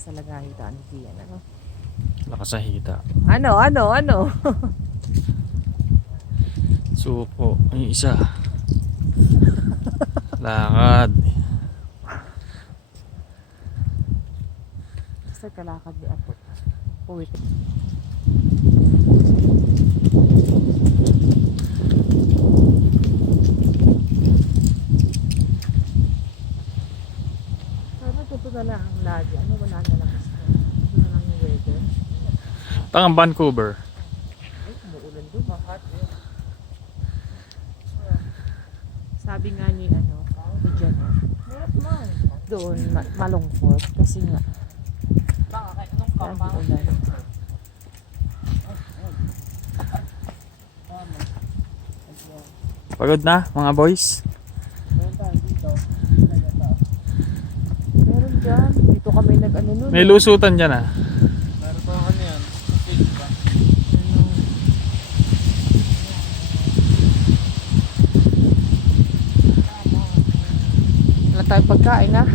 lakas talaga hita ni Gian. Ano? Lakas sa hita. Ano? Suko. Yung isa. Lakad. Basta kalakad ni Apo. Puwit. Sana totoo na lang ang lagi. Ano, wala na lang. Ito na lang yung weather. Tangang Vancouver. Ay, umuulan doon. Mahat eh. Sabi nga ni dyan, doon malungkot kasi nga lagi ulan. Pagod na mga boys? Meron dyan. Dito kami nag-ano nun. May lusutan dyan ah. Meron pa kami yan. Wala tayong pagkain ha.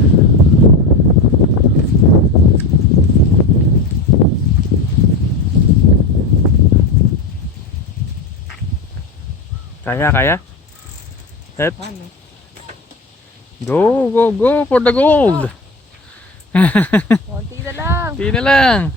Kaya? Hep. Ano? Go for the gold! Konti na lang. Di na lang.